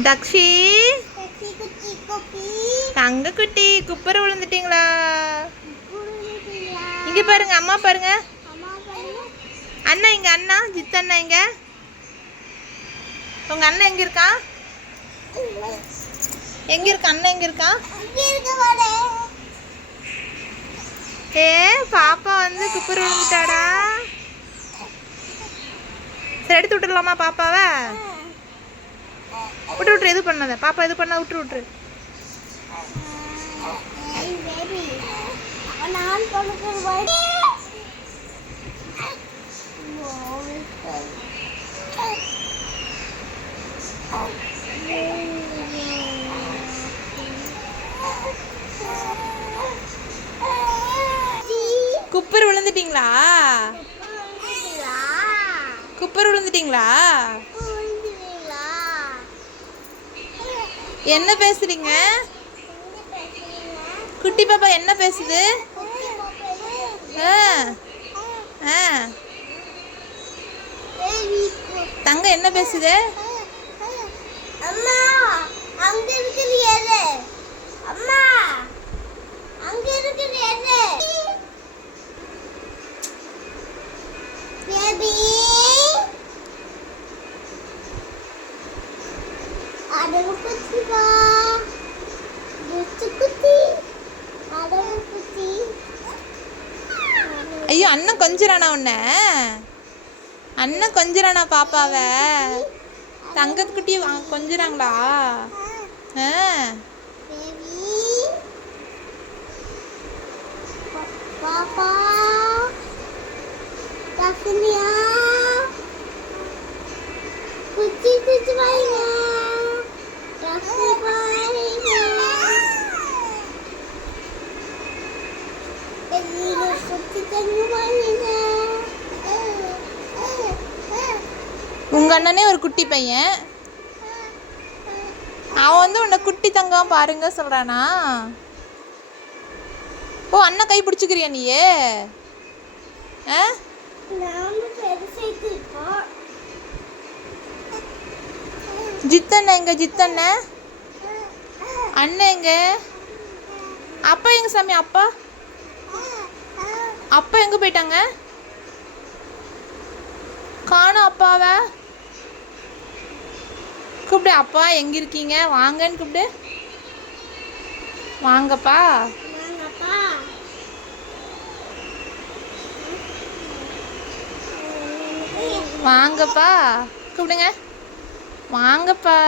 தக்ஷி தங்க குட்டி குப்பரை விழுந்துட்டீங்களா? இங்க பாருங்க, அம்மா பாருங்க. அண்ணா இங்க, அண்ணா ஜித் அண்ணா இங்க. உங்க அண்ணன் எங்க இருக்கா? எங்க இருக்கா அண்ணன்? எங்க இருக்கா? ஏ பாப்பா வந்து குப்பரை விழுந்துட்டாடா. சரி எடுத்து விட்டுடலாமா பாப்பாவை? விட்டு எது பண்ணாத பாப்பா, எது பண்ணா விட்டுரு விட்டுரு. குப்பர் விழுந்துட்டீங்களா? குப்பர் விழுந்துட்டீங்களா? என்ன பேசுறீங்க குட்டி பாப்பா? என்ன பேசுது? தங்க என்ன பேசுது? அம்மா அங்க இருக்குது எது? அம்மா அங்க இருக்குது எது? பேபி அடவு குட்டி வா. குட்டி அடவு குட்டி. ஐயோ அண்ணன் கொஞ்சறானா உன்ன? அண்ணன் கொஞ்சறானா பாப்பாவை? தங்கத்துக்குட்டி கொஞ்சறாங்களா? பாப்பா தக்குனியா குச்சி குச்சி வாங்க தக்கு வாங்க எதிரோ சுத்தி தங்கு வாங்க. உங்க அண்ணனே ஒரு குட்டி பையன், அவன் வந்து உன்னை குட்டி தங்கம் பாருங்க சொல்றானா? ஓ அண்ணன் கை பிடிச்சிக்கிறியா நீயே? ஜித்தண்ண எங்க? ஜித்தண்ண அண்ணன் எங்க? அப்பா எங்க சாமி? அப்பா அப்பா எங்க போயிட்டாங்க? காணோம் அப்பாவை. கூப்பிடு, அப்பா எங்க இருக்கீங்க வாங்கன்னு கூப்பிடு. வாங்கப்பா. வாங்கப்பா கூப்பிடுங்க. வாங்கப்பா.